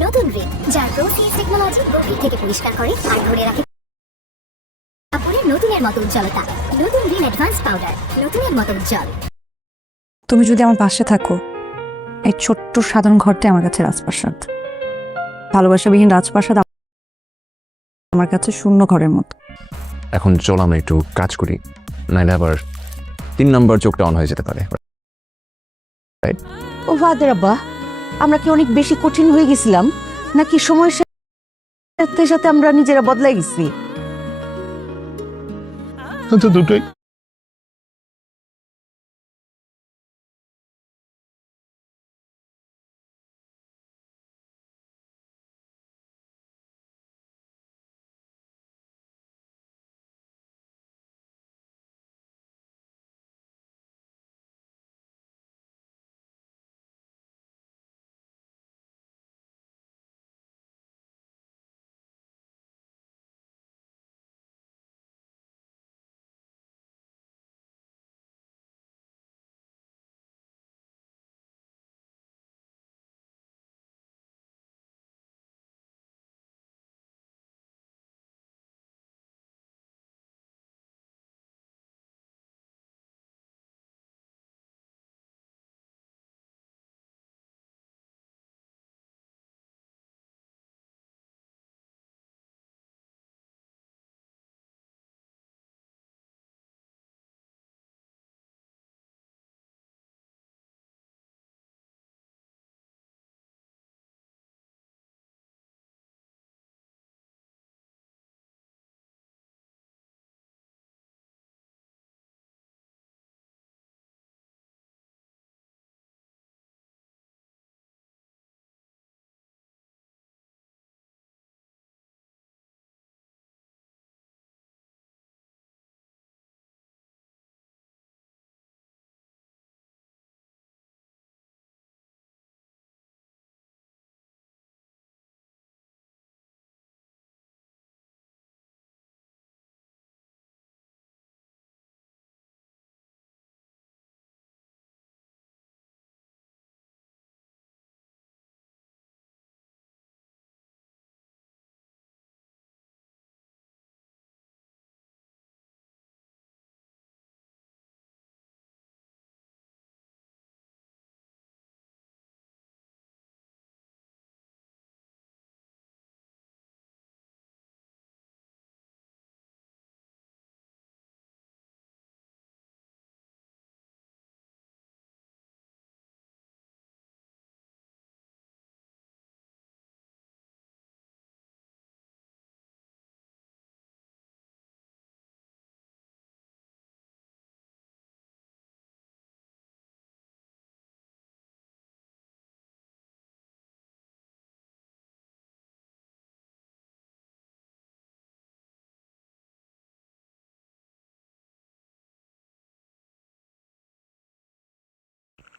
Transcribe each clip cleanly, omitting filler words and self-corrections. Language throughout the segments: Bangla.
নতুন রিন যার প্রোসিএস টেকনোলজি গভীর থেকে পরিষ্কার করে আর ধরে রাখে কাপড়ের নতুনের মতো উজ্জ্বলতা। নতুন রিন অ্যাডভান্স পাউডার, নতুনের মতো উজ্জ্বল। তুমি যদি আমার পাশে থাকো, এই ছোট্ট সাধারণ ঘরটাই আমার কাছে রাজপ্রাসাদ। ভালোবাসাবিহীন রাজপ্রাসাদ আমার কাছে শূন্য ঘরের মতো। এখন চল আমরা একটু কাজ করি, নাইলে আবার 3 নম্বর চোখটা অন হয়ে যেতে পারে। ও ফাদের আব্বা, আমরা কি অনেক বেশি কঠিন হয়ে গেছিলাম, নাকি সময়ের সাথে সাথে আমরা নিজেরা বদলাই গেছি? তো দুটোই।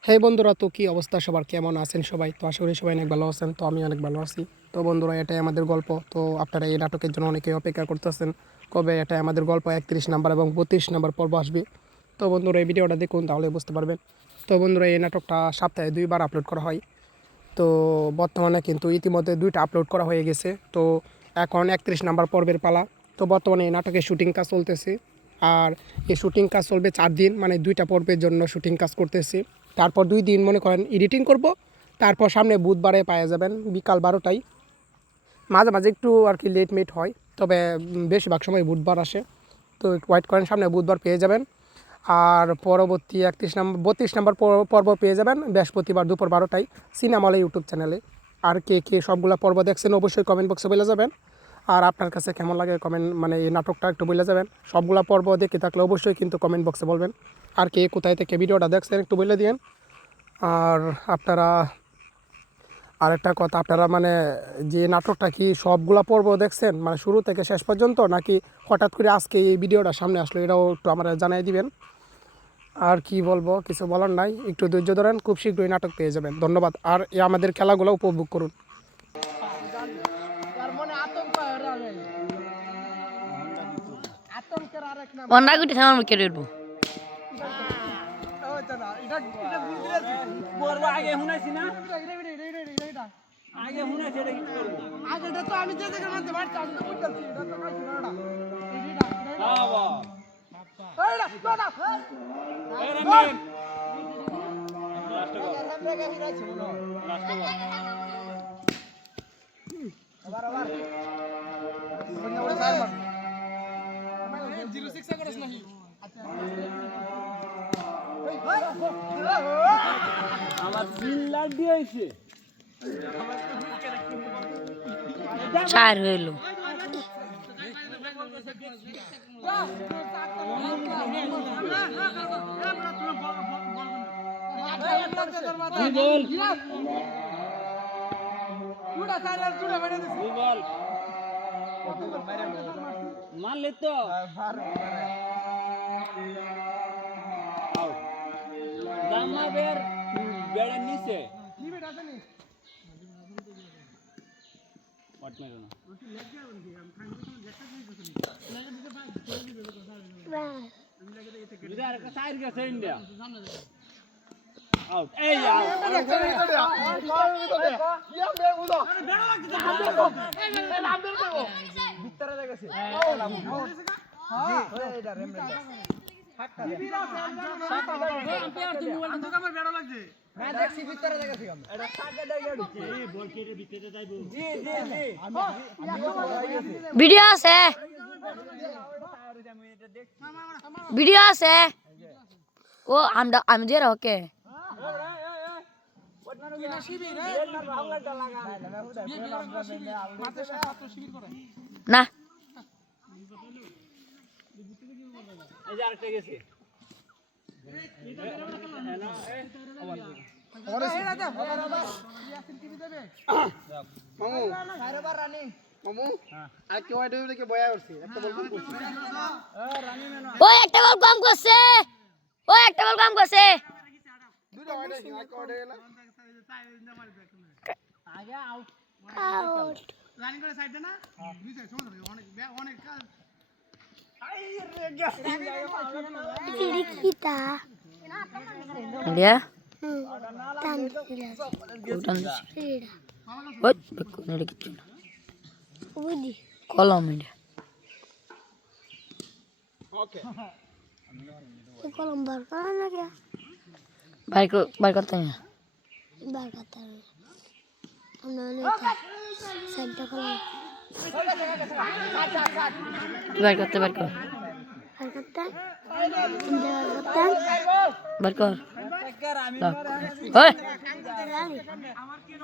হ্যাঁ বন্ধুরা, তো কী অবস্থা সবার, কেমন আছেন সবাই? তো আশা করি সবাই অনেক ভালো আছেন। তো আমি অনেক ভালো আছি। তো বন্ধুরা, এটাই আমাদের গল্প। তো আপনারা এই নাটকের জন্য অনেকেই অপেক্ষা করতেছেন, কবে এটাই আমাদের গল্প 31 নাম্বার এবং 32 নাম্বার পর্ব আসবে। তো বন্ধুরা, এই ভিডিওটা দেখুন, তাহলে বুঝতে পারবেন। তো বন্ধুরা, এই নাটকটা সপ্তাহে 2বার আপলোড করা হয়। তো বর্তমানে কিন্তু ইতিমধ্যে 2টা আপলোড করা হয়ে গেছে। তো এখন 31 নাম্বার পর্বের পালা। তো বর্তমানে এই নাটকের শুটিং কাজ চলতেছে। আর এই শুটিং কাজ চলবে 4 দিন, মানে 2টা পর্বের জন্য শুটিং কাজ করতেছি। তারপর 2 দিন মনে করেন এডিটিং করব। তারপর সামনে বুধবারে পাওয়া যাবেন বিকাল 12টায়। মাঝে মাঝে একটু আর কি লেট মেট হয়, তবে বেশিরভাগ সময় বুধবার আসে। তো ওয়েট করেন, সামনে বুধবার পেয়ে যাবেন। আর পরবর্তী 31 নম্বর 32 নম্বর পর্ব পেয়ে যাবেন বৃহস্পতিবার দুপুর 12টায় সিনেমালে ইউটিউব চ্যানেলে। আর কে কে সবগুলো পর্ব দেখছেন অবশ্যই কমেন্ট বক্সে বলে যাবেন। আর আপনার কাছে কেমন লাগে কমেন্ট, মানে এই নাটকটা একটু বলে যাবেন। সবগুলো পর্ব দেখে থাকলে অবশ্যই কিন্তু কমেন্ট বক্সে বলবেন। আর কে কোথায় থেকে ভিডিওটা দেখছেন একটু বলে দিন। আর আপনারা আরেকটা কথা, আপনারা মানে যে নাটকটা কি সবগুলা পর্ব দেখছেন, মানে শুরু থেকে শেষ পর্যন্ত, নাকি হঠাৎ করে আজকে এই ভিডিওটা সামনে আসলো, এটাও একটু আমরা জানিয়ে দিবেন। আর কি বলবো, কিছু বলার নাই, একটু ধৈর্য ধরেন, খুব শীঘ্রই নাটক পেয়ে যাবেন। ধন্যবাদ। আর আমাদের খেলাগুলো উপভোগ করুন। অন্ডাগুটি থামার মুখে উঠবো। আগেটা তো আমি যে জায়গায় মারতে পারছি আমি তো বুঝতেছি এটা তো কাজ না এটা আমার চিল্লা দিয়েছে 4 হইল মারলে তো জামা বের বেড়ে নিচে পট মেরো না বিদার একটা সাইড গেছে ইন্ডিয়া আউট এই ভিডিও আছে ভিডিও আছে ও আমি দিয়ে ওকে না এই যে আরেকটা গেছে ও একটা বল কম করছে ও একটা বল কম করছে দিয়া ওই কোন কিছু না কলম এটা কলম বার করা না কে বার করতে না বার করতে হবে আমরা সাইডটা কলম বার করতে বার কর বার করতে বার কর ওই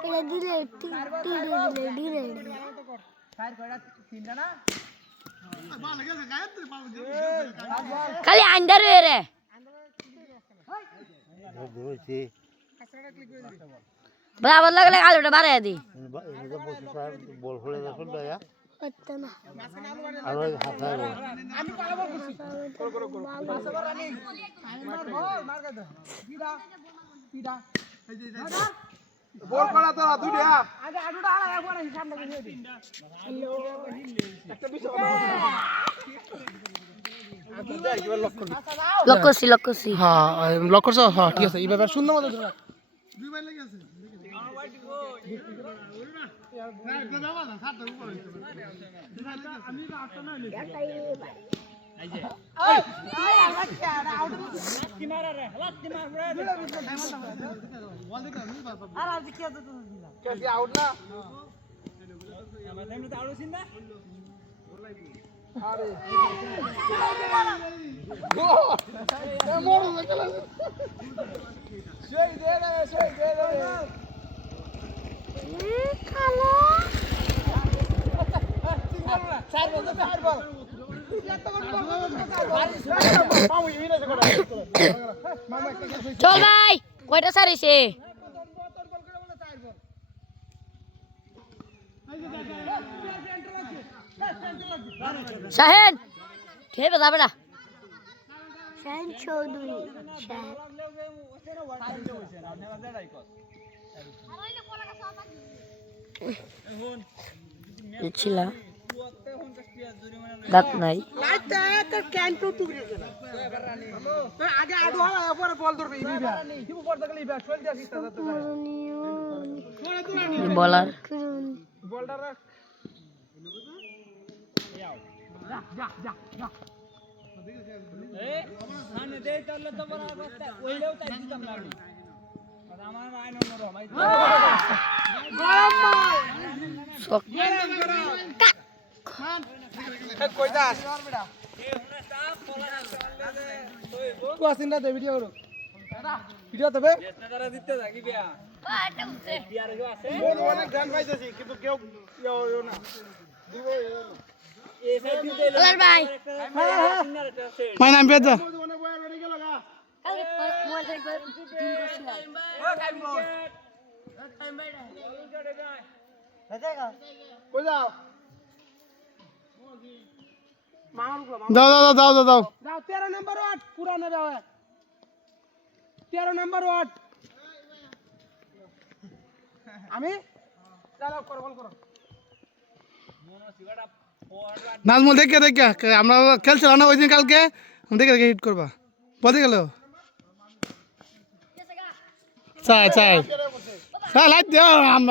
এটা দিলে দিলে খালি আন্ডার রে বরাবর লাগলে আলুটা বাড়াই দি বল হলে দেখুন দয়া করতে না আর ওই হাতায় বল করা তোরা দুইটা লক করছি হ্যাঁ লক করছো হ্যাঁ ঠিক আছে এইভাবে সুন্দর মতো ধরে দুইবার লেগে আছে আউট না চল ভাই কয়টা সারিছে শাহেন খেয়ে যাবে না শাহেন চৌধুরী ছিলা দাঁত নাই আগে আগে পরে বল ধরবে বলার এই সামনে দেই তাহলে তো বড় অবস্থা ওইলেও তাই দিতাম না আমি আমার আইন অন্যরকম কই দাস তুই আসিন না ভিডিও করো ভিডিও তবে তারা দিতে থাকি বিয়া বিয়ার গো আছে অনেক গান পাইতেছি কিন্তু কেউ ইয়ে না এই সাইড দিতে বলার ভাই মাই নাম বেজা মোবাইল থেকে দিন করছিলাম কই যাও দাও দাও দাও দাও দাও 13 নাম্বার ওয়ার্ড পুরা নেবে হয় 13 নাম্বার ওয়ার্ড আমি চালাও করো বল করো নাজমুল দেখে আমরা খেলছিলাম না ওই দিন কালকে দেখে হিট করবা বলতে গেল চাই চাই চাই লাইট দিও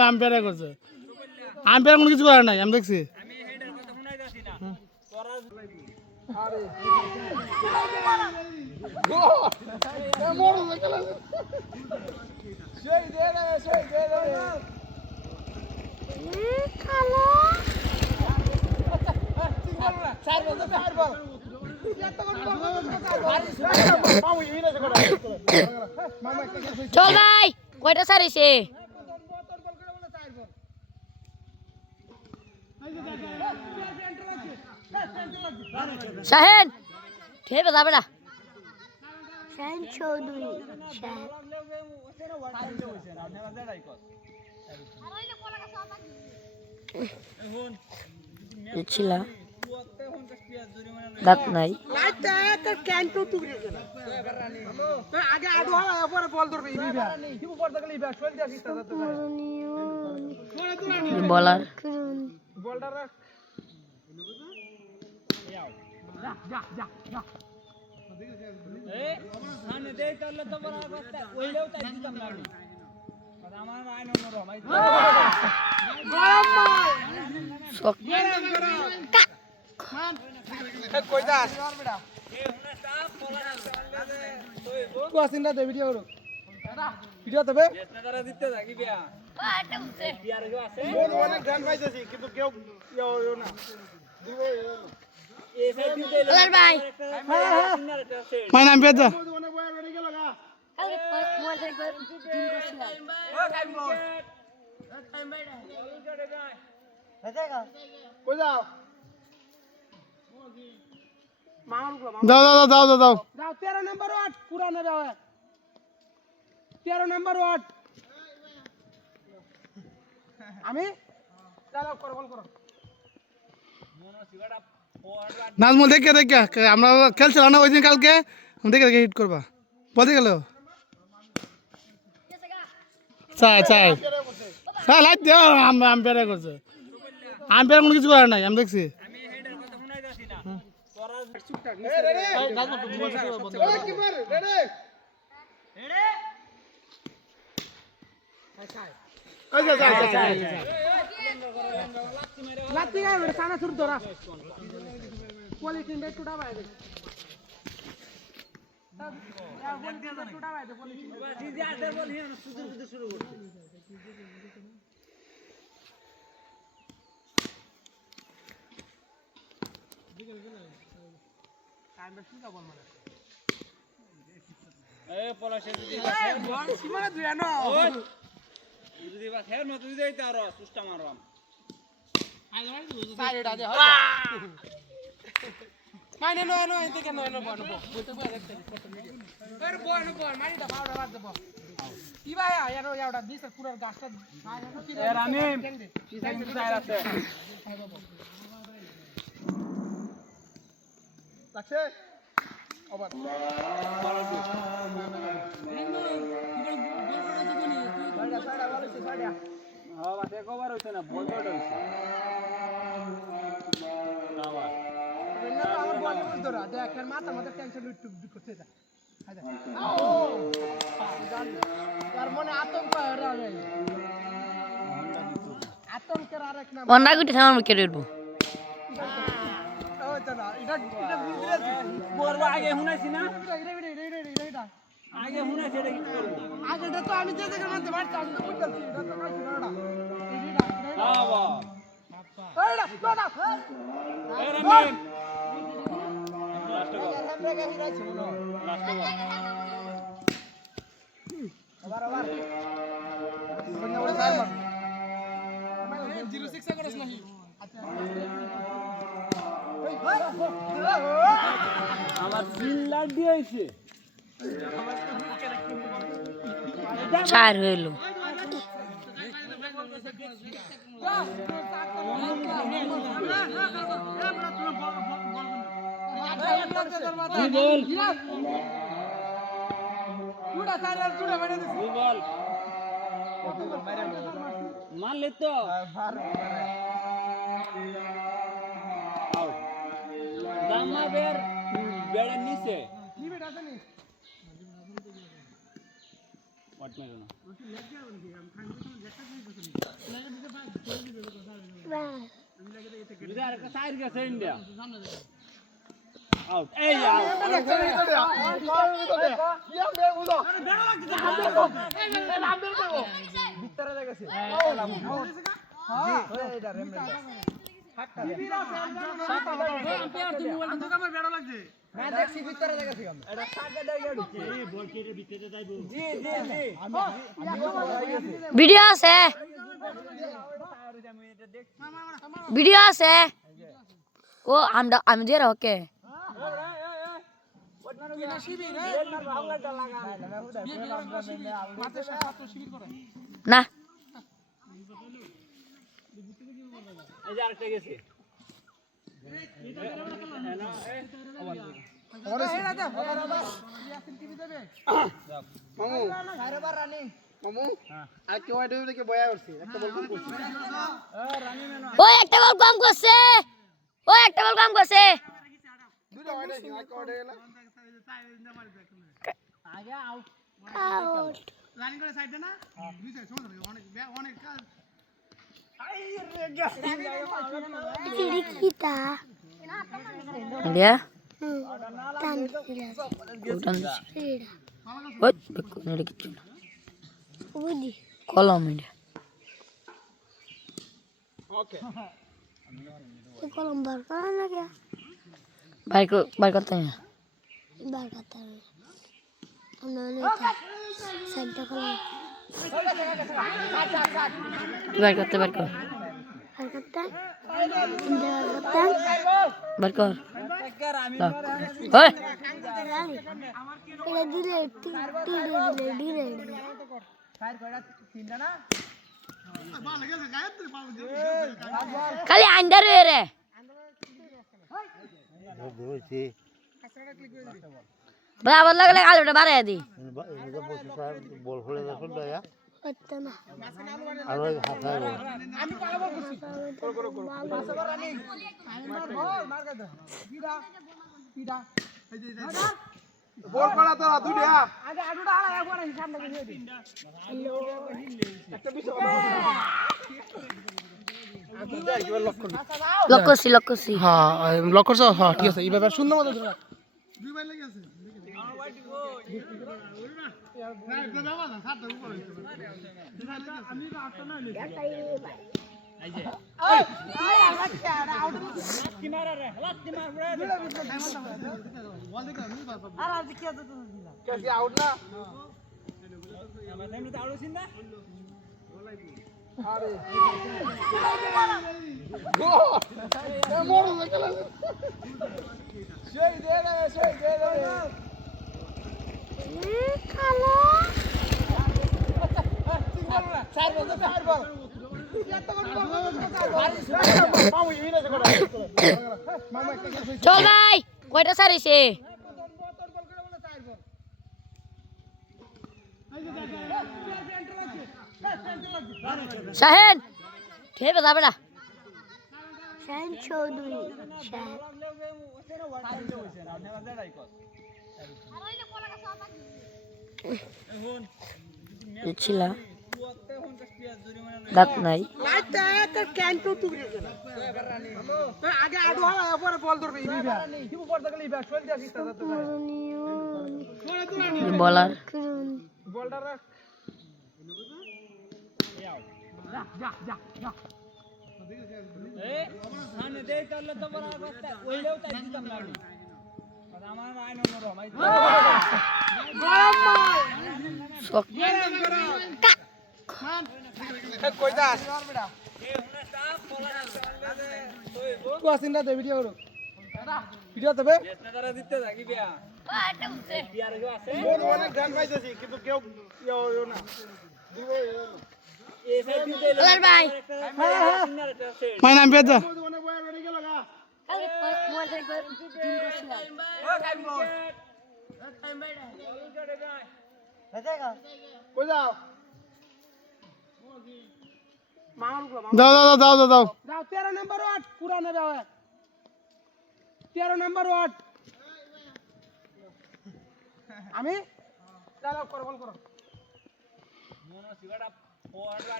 আম্পায়ারে করছে আম্পায়ার কোনো কিছু করার নাই আমি দেখছি চল ভাই কয়টা সারিছে শাহেন খেয়ে যাবে না শাহিন চৌধুরী ছিল দাঁত নাই বলার এই সামনে দেই তাহলে তো বড় অবস্থা ওইলেও তাই দিতাম না আমি আমার আইন অন্যরকম কই দাস তুই আসিন না ভিডিও করো ভিডিও তবে তারা দিতে থাকি বিয়া বিয়ার গো আছে অনেক গান পাইতেছি কিন্তু কেউ ইয়ে না এই সাইড দিতে বলার ভাই মাই নাম বেজা মোবাইল থেকে দিন করছিলাম কই যাও দাও দাও দাও দাও দাও দাও 13 নাম্বার ওয়ার্ড পুরা নেবে হয় 13 নাম্বার ওয়ার্ড আমি চালাও করো বল করো নাজমুল দেখে আমরা খেলছিলাম না ওই দিন কালকে দেখে হিট করবা বলতে গেল চাই চাই চাই লাইট দিও আম্পায়ারে করছে আম্পায়ার কোনো কিছু করার নাই আমি দেখছি লাত্তি গায় বেটা সানা শুরু ধরা পলিথিন দে টুটা বাই দে টুটা বাই দে পলিথিন দিদি আদার বল হিন সুদুর শুরু করতে টাইম বেশি না বল মানে এ পলাশে দিদি বল সীমানা দুয়া না দিদি বা খের ন তুই দেইতে আর সুষ্টা মারম সাইডা দে হয় মাইনে নো নো এতে কেন নো বল বলতে বল দেখতে এর বল নো বল মাইনে দা পাউডার বাদ দে বল ই ভাই ইয়ারো ইয়াওটা দিছ পুরো গাছটা এর আমি পিছন সাইড আছে লাগছে আবার হ্যাঁ বাসে কভার হইছে না বল বল হইছে আবার আমার বল ধরা দেখ এর মাথা মধ্যে টেনশন একটু করতে যা তার মনে আতঙ্ক হয়ে অন্ডা গুটি থামার কেটে দেবো করবো আগে শুনাইছি না আগে শুনাইছি এটা কি করবো আগেটা তো আমি যে জায়গার মধ্যে মারছি আমি তো বুঝতেছি এটা তো কাজ না এটা হ্যাঁ বাবা এইটা তোটা এই রানিং লাস্ট বল লাস্ট বল জিরো 6 করছ নাহি আমার জিল্লা দিয়েছে চার হইল মারলে তো জামা বের বেড়ের নিচে ইন্ডিয়া আউট এই ভিডিও আছে ভিডিও আছে ও আমি দিয়ে ওকে না এই যে আরেকটা গেছে মামু মামু আর কি ওইটা দেখে বয়া করছি একটা বল কম করছি ওই একটা বল কম করছে ওই একটা বল কম করছে দুটো ওইটা আর কোডে না আগে আউট রানিং করে সাইডে না দুই সাইড সমস্যা নেই অনেক অনেক কাজ চিড়িকিতা ইন্ডিয়া তান ওই নেড়ে কিছু না বুঝি কলম ইন্ডিয়া ওকে কলম বার করা না কে বাইর করতে না বার করতে হবে আমরা সাইডটা কলম বাইর করতে বার করতে বাইর কর ওই এটা দিলে দিলে খালি আন্ডার রে ধরেছি বরাবর লাগলে আলুটা বাড়াই দি এনেকে বসে থাক বল ফেলে দেখুন দয়া করতে না আর ওই হাসায় বল আমি পালাবো করছি করো রানিং মার দে পিডা এই যে বল করা তো দুইটা আগে আডুটা আড়া একবার হিসাব না দিয়ে দিন হ্যালো একটা বিষয় লক্ষ্য হ্যাঁ লক্ষ্য করছো হ্যাঁ ঠিক আছে এই ব্যাপার সুন্দর মতো ধরো দুই বার লেগে আছে আউট না আরে সেই দে কালো চার বল চল ভাই কয়টা সারিছে শাহেন খেয়ে যাবে না শাহিন চৌধুরী ছিল দাঁত নাই বলার ভিডিও দেবে ভাই মাই নাম বেদা দাও দাও দাও দাও দাও দাও 13 নাম্বার ওয়াট পুরা নেবে 13 নাম্বার ওয়াট আমি চালাও করো বল করো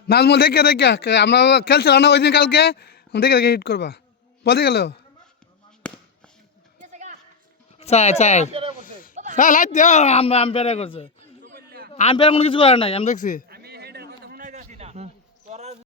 নাজমুল দেখে দেখে আমরা খেলছিলাম না ওই দিন কালকে দেখে দেখে হিট করবা বলতে গেল চাই চাই লাইট দেও আম্পায়ার করছে আম্পায়ার কোনো কিছু করার নাই আমি দেখছি